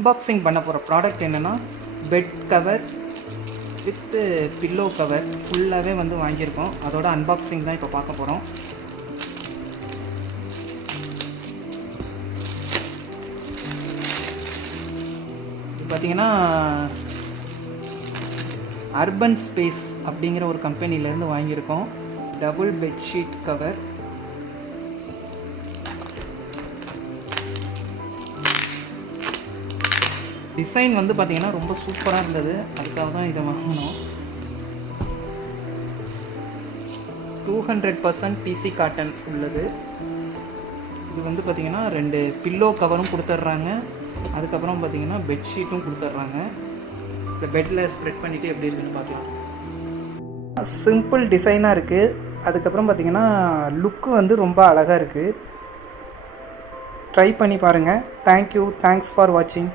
Unboxing பண்ண போகிற product என்னென்னா bed cover with pillow cover ஃபுல்லாகவே வந்து வாங்கியிருக்கோம். அதோட அன்பாக்சிங் தான் இப்போ பார்க்க போகிறோம். பார்த்தீங்கன்னா அர்பன் ஸ்பேஸ் அப்படிங்கிற ஒரு கம்பெனிலேருந்து வாங்கியிருக்கோம். Double bedsheet cover. டிசைன் வந்து பார்த்திங்கன்னா ரொம்ப சூப்பராக இருந்தது, அதுக்காக தான் இதை வாங்கினோம். 200% டிசி காட்டன் உள்ளது. இது வந்து பார்த்திங்கன்னா 2 பில்லோ கவரும் கொடுத்துட்றாங்க. அதுக்கப்புறம் பார்த்திங்கன்னா பெட்ஷீட்டும் கொடுத்துட்றாங்க. இந்த பெட்டில் ஸ்ப்ரெட் பண்ணிவிட்டு எப்படி இருக்குன்னு பார்க்கலாம். சிம்பிள் டிசைனாக இருக்குது. அதுக்கப்புறம் பார்த்திங்கன்னா லுக்கு வந்து ரொம்ப அழகாக இருக்குது. ட்ரை பண்ணி பாருங்கள். தேங்க்யூ. தேங்க்ஸ் ஃபார் வாட்சிங்.